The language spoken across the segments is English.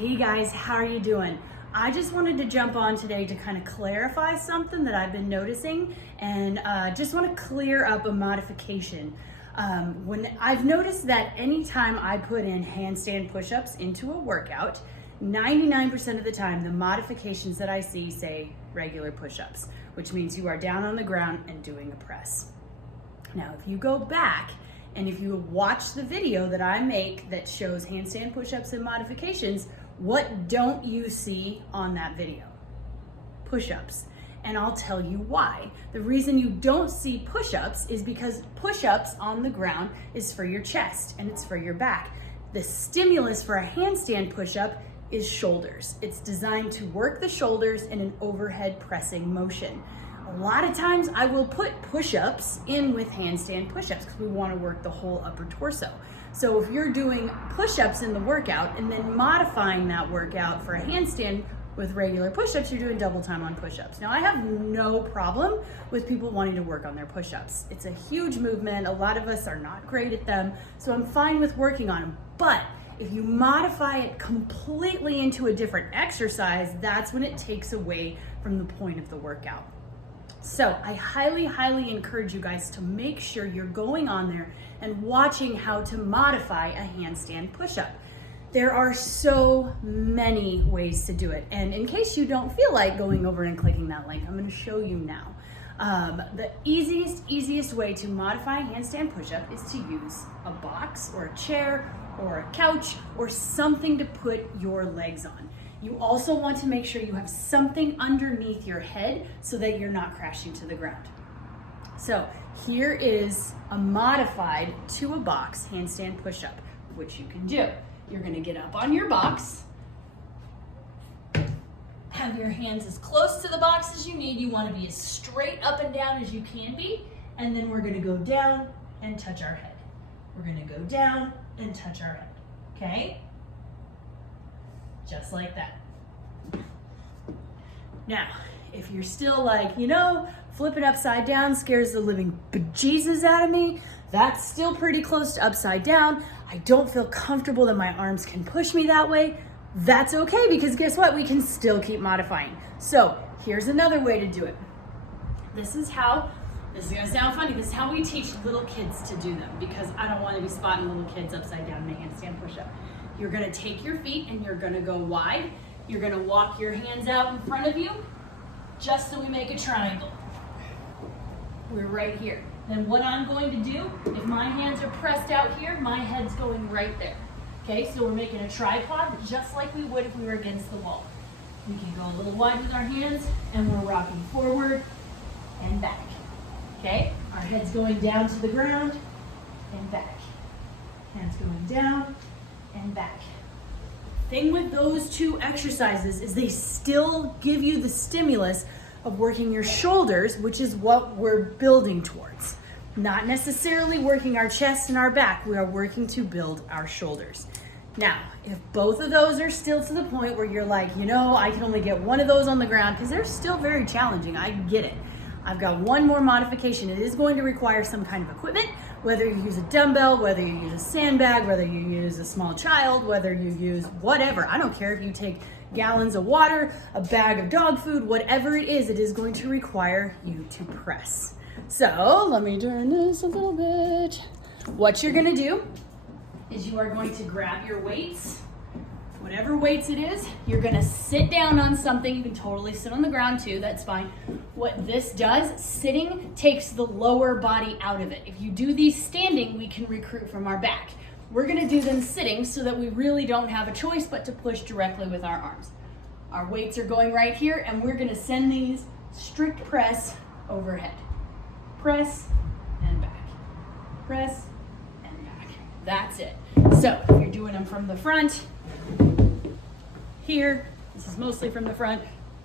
Hey guys, how are you doing? I just wanted to jump on today to kind of clarify something that I've been noticing and just want to clear up a modification. When I've noticed that anytime I put in handstand push-ups into a workout, 99% of the time the modifications that I see say regular push-ups, which means you are down on the ground and doing a press. Now, if you go back and if you watch the video that I make that shows handstand push-ups and modifications, what don't you see on that video? Push-ups. And I'll tell you why. The reason you don't see push-ups is because push-ups on the ground is for your chest and it's for your back. The stimulus for a handstand push-up is shoulders. It's designed to work the shoulders in an overhead pressing motion. A lot of times I will put push-ups in with handstand push-ups because we want to work the whole upper torso. So if you're doing push-ups in the workout and then modifying that workout for a handstand with regular push-ups, you're doing double time on push-ups. Now I have no problem with people wanting to work on their push-ups. It's a huge movement. A lot of us are not great at them, so I'm fine with working on them. But if you modify it completely into a different exercise, that's when it takes away from the point of the workout. So I highly encourage you guys to make sure you're going on there and watching how to modify a handstand push-up. There are so many ways to do it. And in case you don't feel like going over and clicking that link, I'm gonna show you now. The easiest way to modify a handstand push-up is to use a box or a chair or a couch or something to put your legs on. You also want to make sure you have something underneath your head so that you're not crashing to the ground. So here is a modified to a box handstand push-up, which you can do. You're gonna get up on your box, have your hands as close to the box as you need. You wanna be as straight up and down as you can be, and then we're gonna go down and touch our head. We're gonna go down and touch our head, okay? Just like that. Now, if you're still like, flipping upside down scares the living bejesus out of me, that's still pretty close to upside down. I don't feel comfortable that my arms can push me that way. That's okay, because guess what? We can still keep modifying. So here's another way to do it. This is gonna sound funny, this is how we teach little kids to do them, because I don't want to be spotting little kids upside down in a handstand push-up. You're gonna take your feet and you're gonna go wide. You're gonna walk your hands out in front of you, just so we make a triangle. We're right here. Then what I'm going to do, if my hands are pressed out here, my head's going right there. Okay, so we're making a tripod just like we would if we were against the wall. We can go a little wide with our hands and we're rocking forward and back. Okay, our head's going down to the ground and back. Hands going down and back. Thing with those two exercises is they still give you the stimulus of working your shoulders, which is what we're building towards. Not necessarily working our chest and our back, we are working to build our shoulders. Now, if both of those are still to the point where you're like, I can only get one of those on the ground, because they're still very challenging, I get it. I've got one more modification. It is going to require some kind of equipment, whether you use a dumbbell, whether you use a sandbag, whether you use a small child, whether you use whatever. I don't care if you take gallons of water, a bag of dog food, whatever it is going to require you to press. So let me turn this a little bit. What you're gonna do is you are going to grab your weights, whatever weights it is, you're gonna sit down on something. You can totally sit on the ground too, that's fine. What this does, sitting takes the lower body out of it. If you do these standing, we can recruit from our back. We're gonna do them sitting so that we really don't have a choice but to push directly with our arms. Our weights are going right here and we're gonna send these strict press overhead. Press and back, press and back. That's it. So if you're doing them from the front, here, this is mostly from the front,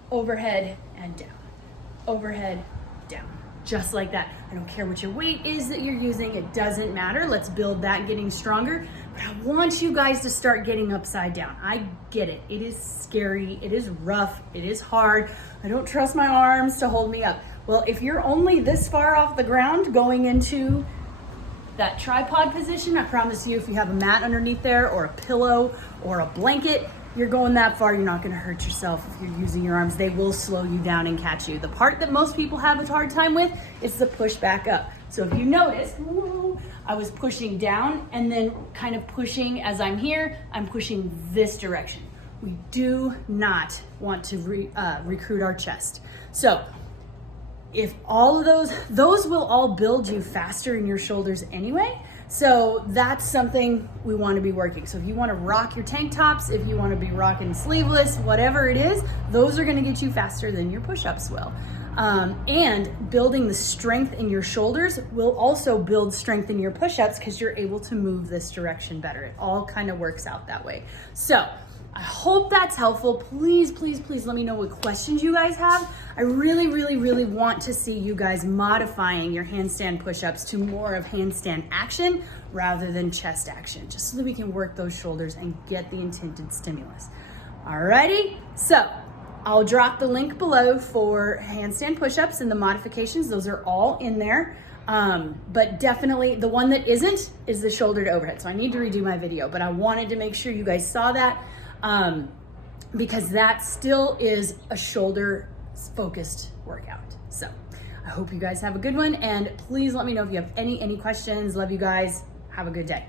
overhead and down, overhead, down, just like that. I don't care what your weight is that you're using, it doesn't matter. Let's build that getting stronger. But I want you guys to start getting upside down. I get it. It is scary, it is rough, it is hard. I don't trust my arms to hold me up. Well, if you're only this far off the ground going into that tripod position, I promise you, if you have a mat underneath there or a pillow or a blanket, you're going that far, you're not gonna hurt yourself if you're using your arms. They will slow you down and catch you. The part that most people have a hard time with is the push back up. So if you notice, I was pushing down and then kind of pushing as I'm here, I'm pushing this direction. We do not want to recruit our chest. So if all of those will all build you faster in your shoulders anyway. So that's something we want to be working. So if you want to rock your tank tops, if you want to be rocking sleeveless, whatever it is, those are going to get you faster than your push-ups will. And building the strength in your shoulders will also build strength in your push-ups because you're able to move this direction better. It all kind of works out that way. So I hope that's helpful. Please, please, please let me know what questions you guys have. I really, really, really want to see you guys modifying your handstand push-ups to more of handstand action rather than chest action, just so that we can work those shoulders and get the intended stimulus. Alrighty, so I'll drop the link below for handstand push-ups and the modifications. Those are all in there. But definitely the one that isn't is the shoulder to overhead. So I need to redo my video, but I wanted to make sure you guys saw that. Because that still is a shoulder focused workout. So I hope you guys have a good one, and please let me know if you have any questions. Love you guys. Have a good day.